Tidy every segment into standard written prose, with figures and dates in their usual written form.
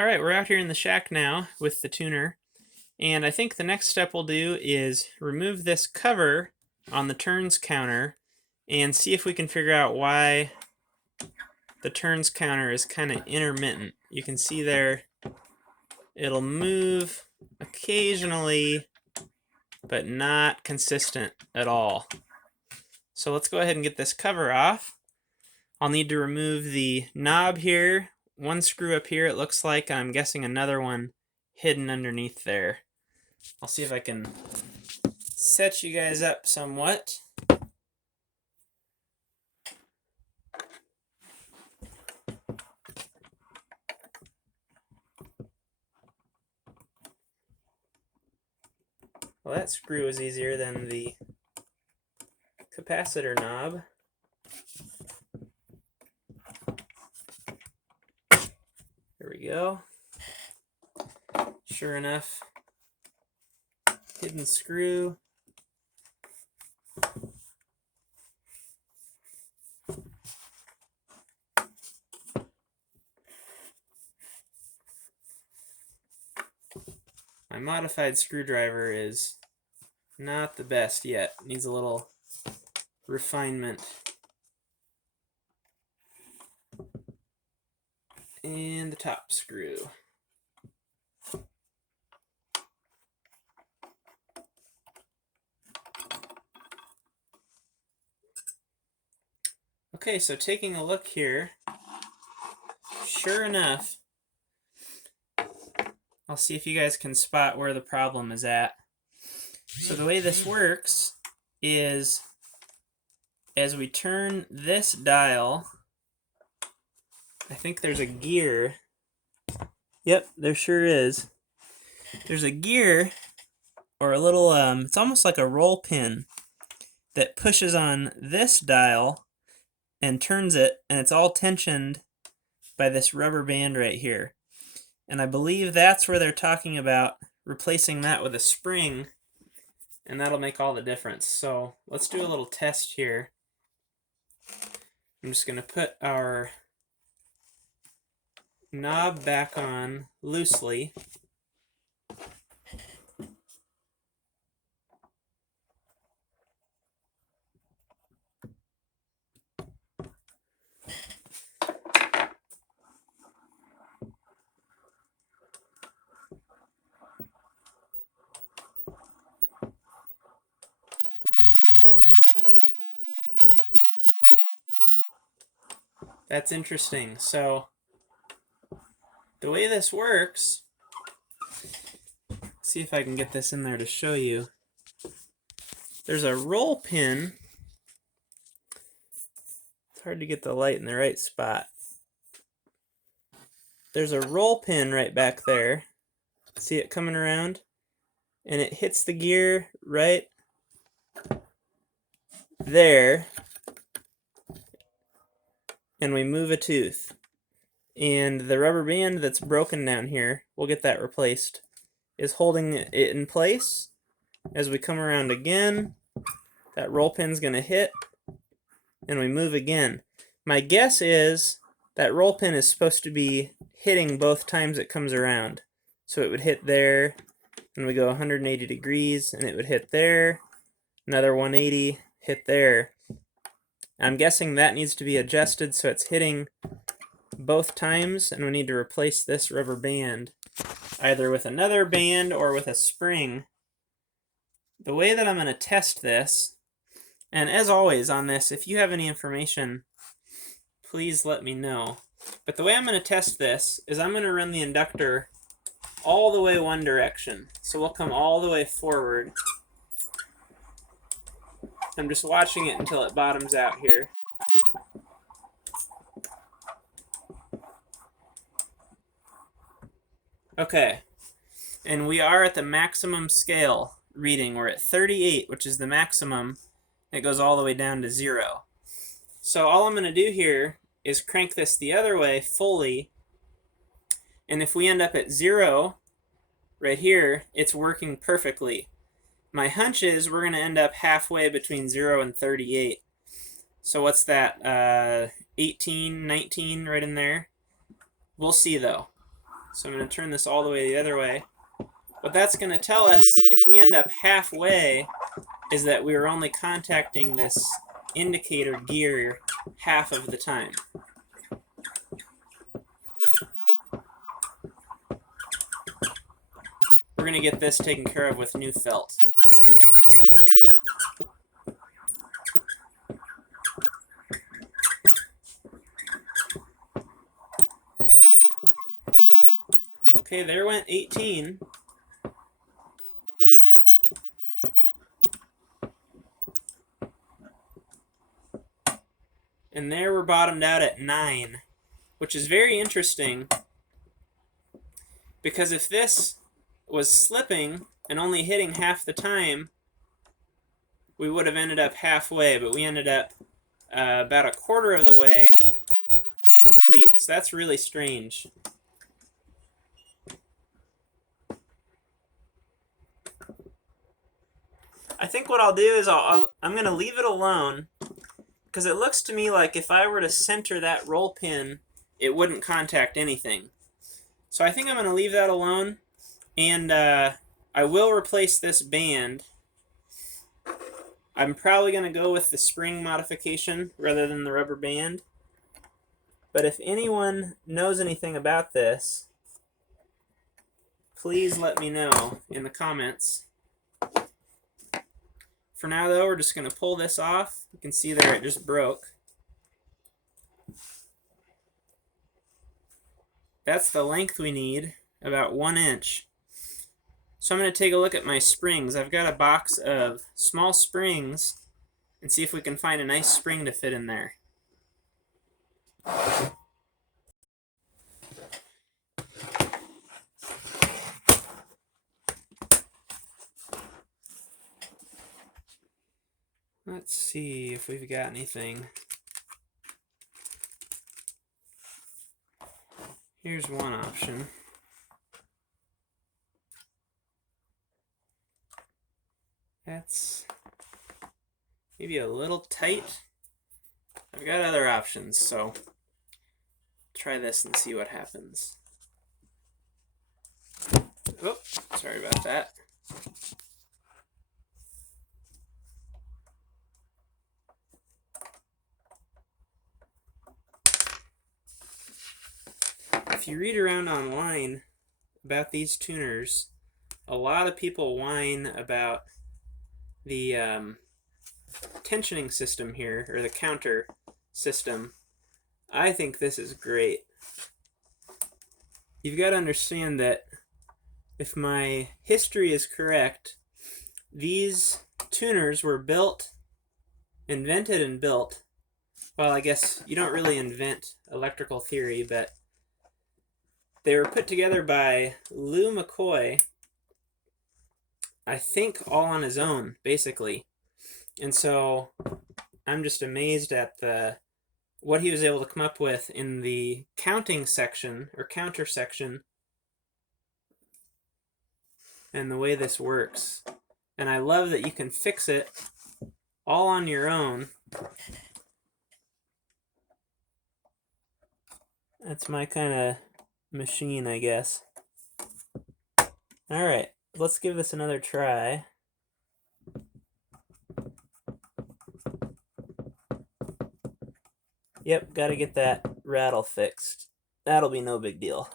All right, we're out here in the shack now with the tuner, and I think the next step we'll do is remove this cover on the turns counter and see if we can figure out why the turns counter is kind of intermittent. You can see there it'll move occasionally, but not consistent at all. So let's go ahead and get this cover off. I'll need to remove the knob here, one screw up here it looks like, and I'm guessing another one hidden underneath there. I'll see if I can set you guys up somewhat. Well, that screw is easier than the capacitor knob. There we go. Sure enough, hidden screw. My modified screwdriver is not the best yet. Needs a little refinement. And the top screw. Okay, so taking a look here, sure enough, I'll see if you guys can spot where the problem is at. So the way this works is as we turn this dial, I think there's a gear. Yep, there sure is. There's a gear, or a little, it's almost like a roll pin that pushes on this dial and turns it, and it's all tensioned by this rubber band right here. And I believe that's where they're talking about replacing that with a spring, and that'll make all the difference. So let's do a little test here. I'm just going to put our knob back on loosely. That's interesting. So the way this works, see if I can get this in there to show you. There's a roll pin. It's hard to get the light in the right spot. There's a roll pin right back there. See it coming around? And it hits the gear right there. And we move a tooth. And the rubber band that's broken down here, we'll get that replaced, is holding it in place. As we come around again, that roll pin's going to hit, and we move again. My guess is that roll pin is supposed to be hitting both times it comes around. So it would hit there, and we go 180 degrees, and it would hit there, another 180, hit there. I'm guessing that needs to be adjusted so it's hitting both times, and we need to replace this rubber band either with another band or with a spring. The way that I'm going to test this, and as always on this, if you have any information, please let me know. But the way I'm going to test this is I'm going to run the inductor all the way one direction. So we'll come all the way forward. I'm just watching it until it bottoms out here. Okay, and we are at the maximum scale reading. We're at 38, which is the maximum. It goes all the way down to 0. So all I'm going to do here is crank this the other way fully, and if we end up at 0 right here, it's working perfectly. My hunch is we're going to end up halfway between 0 and 38. So what's that, 18, 19 right in there? We'll see though. So I'm going to turn this all the way the other way. What that's going to tell us, if we end up halfway, is that we were only contacting this indicator gear half of the time. We're going to get this taken care of with new felt. Okay, there went 18. And there we're bottomed out at 9, which is very interesting, because if this was slipping and only hitting half the time, we would have ended up halfway, but we ended up about a quarter of the way complete. So that's really strange. I think what I'll do is I'm going to leave it alone, because it looks to me like if I were to center that roll pin, it wouldn't contact anything. So I think I'm going to leave that alone, and I will replace this band. I'm probably going to go with the spring modification rather than the rubber band. But if anyone knows anything about this, please let me know in the comments. For now, though, we're just going to pull this off. You can see there it just broke. That's the length we need, about 1 inch. So I'm going to take a look at my springs. I've got a box of small springs and see if we can find a nice spring to fit in there. Let's see if we've got anything. Here's one option. That's maybe a little tight. I've got other options, so try this and see what happens. Oh, sorry about that. If you read around online about these tuners, a lot of people whine about the tensioning system here, or the counter system. I think this is great. You've got to understand that if my history is correct, these tuners were invented and built. Well, I guess you don't really invent electrical theory, but they were put together by Lou McCoy, I think all on his own, basically. And so I'm just amazed at what he was able to come up with in the counting section, or counter section, and the way this works. And I love that you can fix it all on your own. That's my kind of machine, I guess. Alright, let's give this another try. Yep, gotta get that rattle fixed. That'll be no big deal.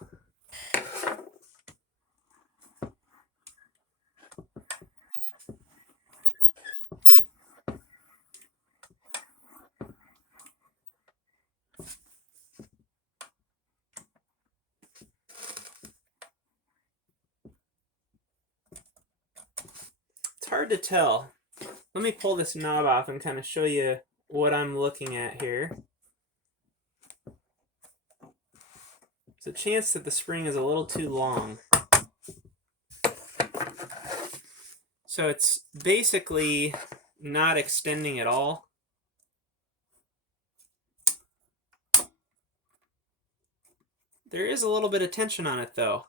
It's hard to tell. Let me pull this knob off and kind of show you what I'm looking at here. There's a chance that the spring is a little too long. So it's basically not extending at all. There is a little bit of tension on it, though.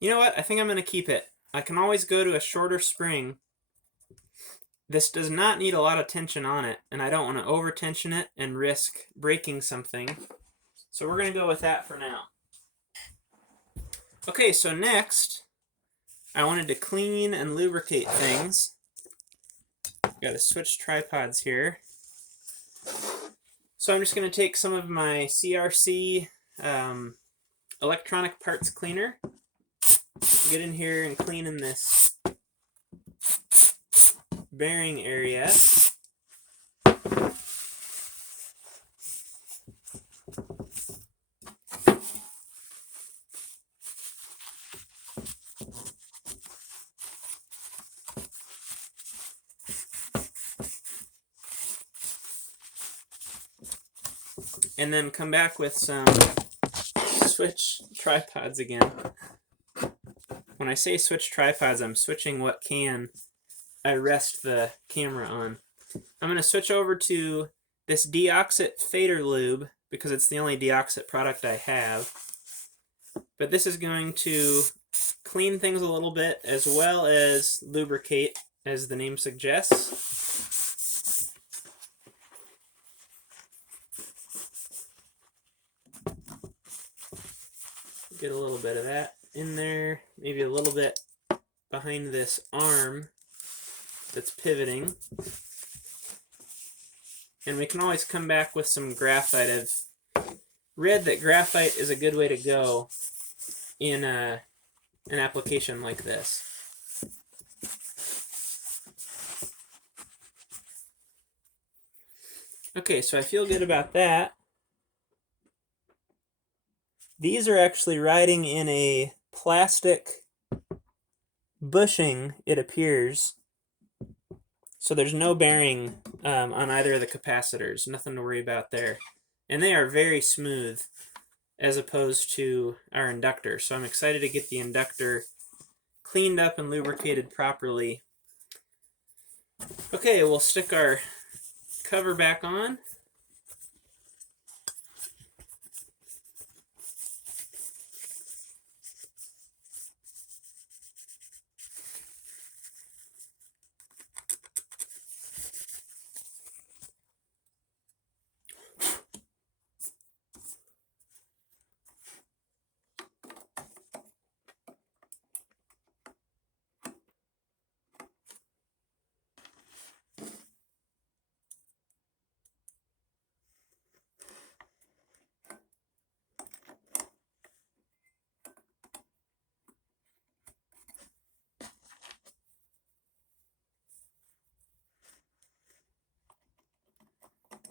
You know what? I think I'm going to keep it. I can always go to a shorter spring. This does not need a lot of tension on it, and I don't want to over-tension it and risk breaking something. So we're going to go with that for now. Okay, so next, I wanted to clean and lubricate things. Got to switch tripods here. So I'm just going to take some of my CRC electronic parts cleaner, get in here and clean in this bearing area. And then come back with some switch tripods again. When I say switch tripods, I'm switching what can I rest the camera on. I'm going to switch over to this Deoxit Fader Lube because it's the only Deoxit product I have. But this is going to clean things a little bit as well as lubricate, as the name suggests. Get a little bit of that in there, maybe a little bit behind this arm that's pivoting. And we can always come back with some graphite. I've read that graphite is a good way to go in an application like this. Okay, so I feel good about that. These are actually riding in a plastic bushing, it appears. So there's no bearing on either of the capacitors. Nothing to worry about there. And they are very smooth as opposed to our inductor. So I'm excited to get the inductor cleaned up and lubricated properly. Okay, we'll stick our cover back on.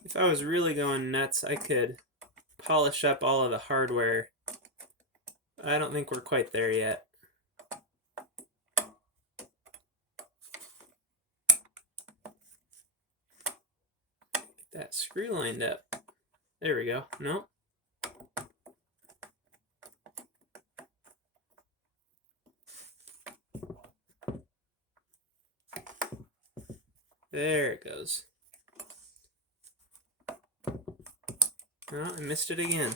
If I was really going nuts, I could polish up all of the hardware. I don't think we're quite there yet. Get that screw lined up. There we go. No. There it goes. Oh, I missed it again.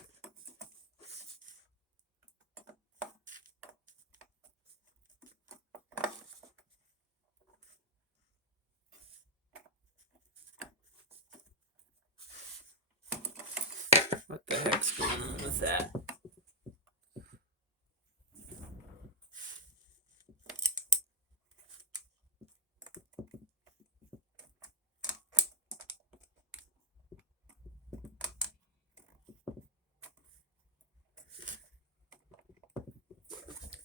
What the heck's going on with that?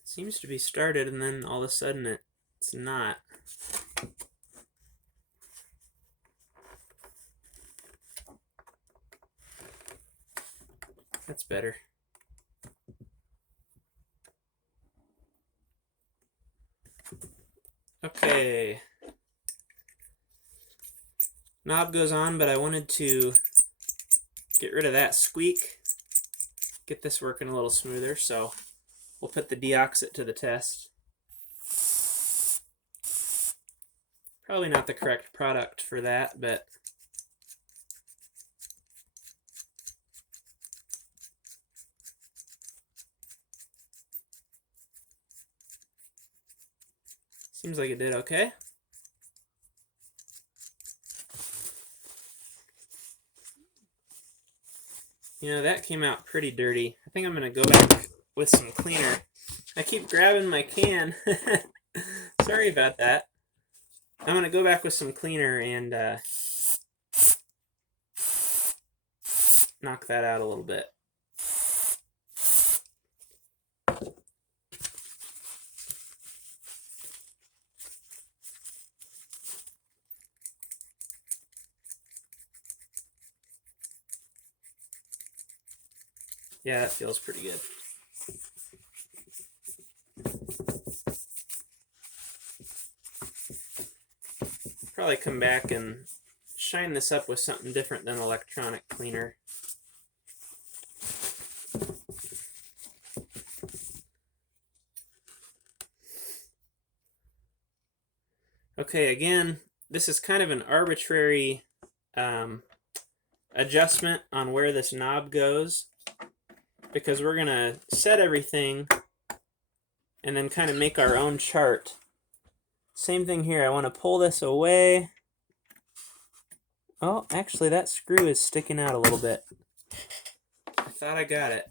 Seems to be started and then all of a sudden it's not. That's better. Okay. Knob goes on, but I wanted to get rid of that squeak, get this working a little smoother, so we'll put the Deoxit to the test. Probably not the correct product for that, but seems like it did okay. You know, that came out pretty dirty. I think I'm going to go back with some cleaner. I keep grabbing my can. Sorry about that. I'm going to go back with some cleaner and knock that out a little bit. Yeah, that feels pretty good. Probably come back and shine this up with something different than electronic cleaner. Okay, again, this is kind of an arbitrary adjustment on where this knob goes, because we're going to set everything and then kind of make our own chart. Same thing here. I want to pull this away. Oh, actually that screw is sticking out a little bit. I thought I got it.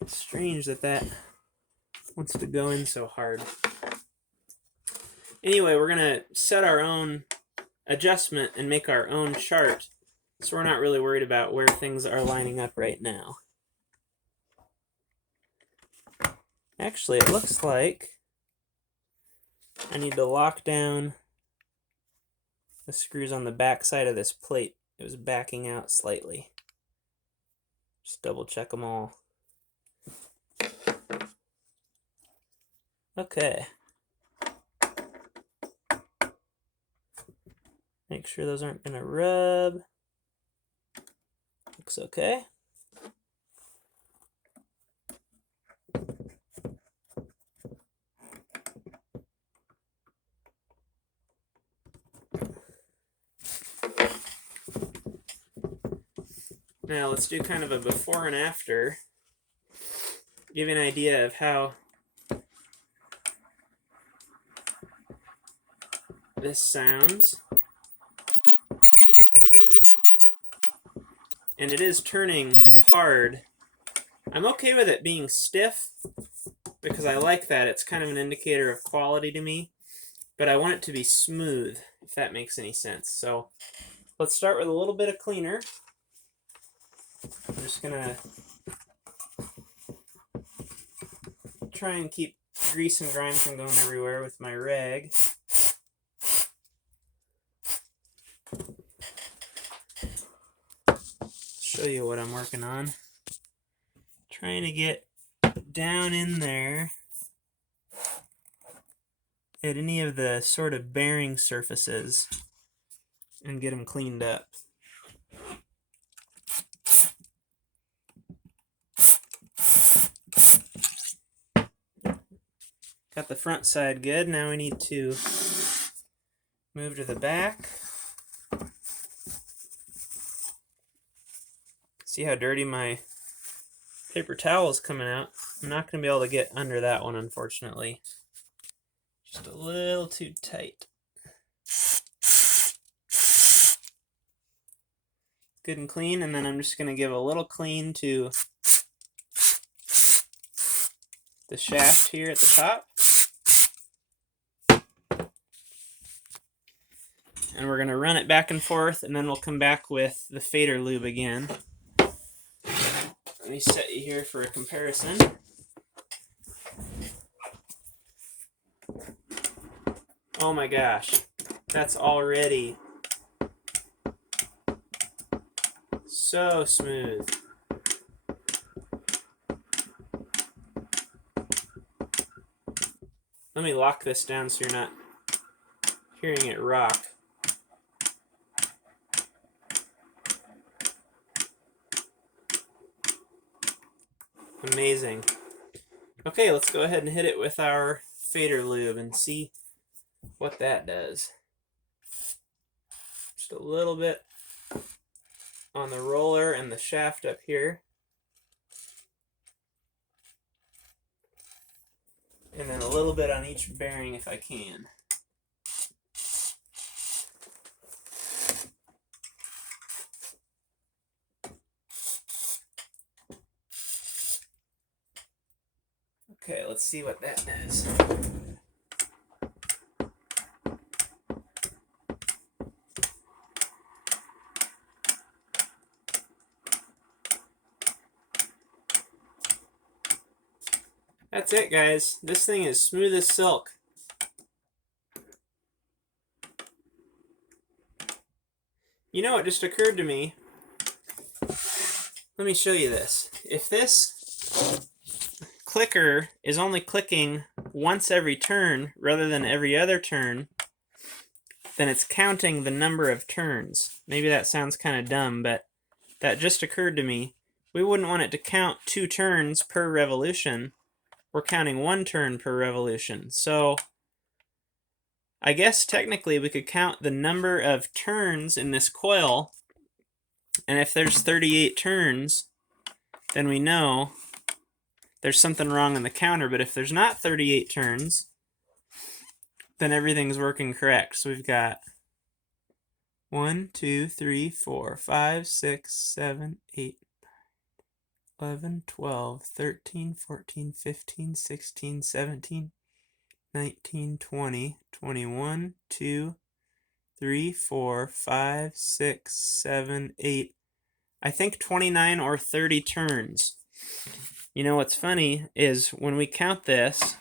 It's strange that that wants to go in so hard. Anyway, we're going to set our own adjustment and make our own chart, so we're not really worried about where things are lining up right now. Actually, it looks like I need to lock down the screws on the back side of this plate. It was backing out slightly. Just double check them all. Okay. Make sure those aren't going to rub. Looks okay. Now let's do kind of a before and after. Give you an idea of how this sounds. And it is turning hard. I'm okay with it being stiff because I like that. It's kind of an indicator of quality to me. But I want it to be smooth, if that makes any sense. So let's start with a little bit of cleaner. I'm just going to try and keep grease and grime from going everywhere with my rag. Show you what I'm working on. Trying to get down in there at any of the sort of bearing surfaces and get them cleaned up. Got the front side good. Now we need to move to the back. See how dirty my paper towel is coming out? I'm not going to be able to get under that one, unfortunately. Just a little too tight. Good and clean, and then I'm just going to give a little clean to the shaft here at the top. And we're going to run it back and forth, and then we'll come back with the fader lube again. Let me set you here for a comparison. Oh my gosh, that's already so smooth. Let me lock this down so you're not hearing it rock. Amazing. Okay, let's go ahead and hit it with our fader lube and see what that does. Just a little bit on the roller and the shaft up here. And then a little bit on each bearing if I can. Okay, let's see what that does. That's it, guys. This thing is smooth as silk. You know, it just occurred to me. Let me show you this. If this clicker is only clicking once every turn rather than every other turn, then it's counting the number of turns. Maybe that sounds kind of dumb, but that just occurred to me. We wouldn't want it to count 2 turns per revolution. We're counting 1 turn per revolution. So I guess technically we could count the number of turns in this coil, and if there's 38 turns, then we know there's something wrong in the counter. But if there's not 38 turns, then everything's working correct. So we've got 1, 2, 3, 4, 5, 6, 7, 8, 11, 12, 13, 14, 15, 16, 17, 19, 20, 21, 2, 3, 4, 5, 6, 7, 8. I think 29 or 30 turns. You know what's funny is when we count this,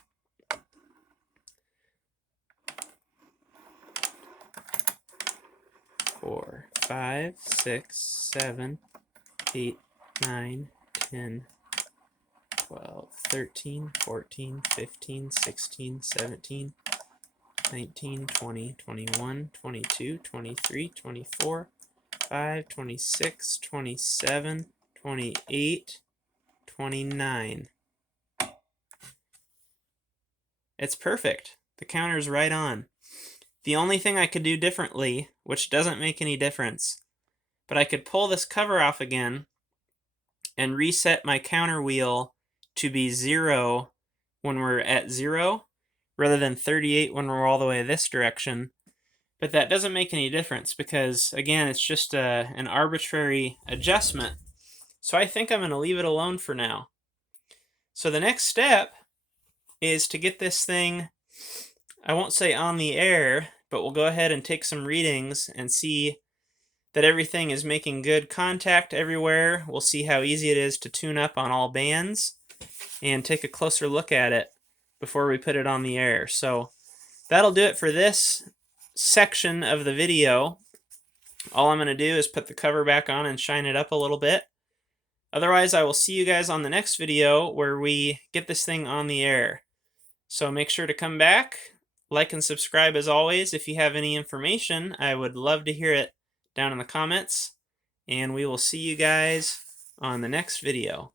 four, 5, 6, 7, 8, 9, 10, 12, 13, 14, 15, 16, 17, 19, 20, 21, 22, 23, 24, 5, 26, 27, 28, 29. It's perfect. The counter's right on. The only thing I could do differently, which doesn't make any difference, but I could pull this cover off again and reset my counter wheel to be 0 when we're at 0, rather than 38 when we're all the way this direction. But that doesn't make any difference because, again, it's just an arbitrary adjustment. So I think I'm going to leave it alone for now. So the next step is to get this thing, I won't say on the air, but we'll go ahead and take some readings and see that everything is making good contact everywhere. We'll see how easy it is to tune up on all bands and take a closer look at it before we put it on the air. So that'll do it for this section of the video. All I'm going to do is put the cover back on and shine it up a little bit. Otherwise, I will see you guys on the next video where we get this thing on the air. So make sure to come back, like and subscribe as always. If you have any information, I would love to hear it down in the comments. And we will see you guys on the next video.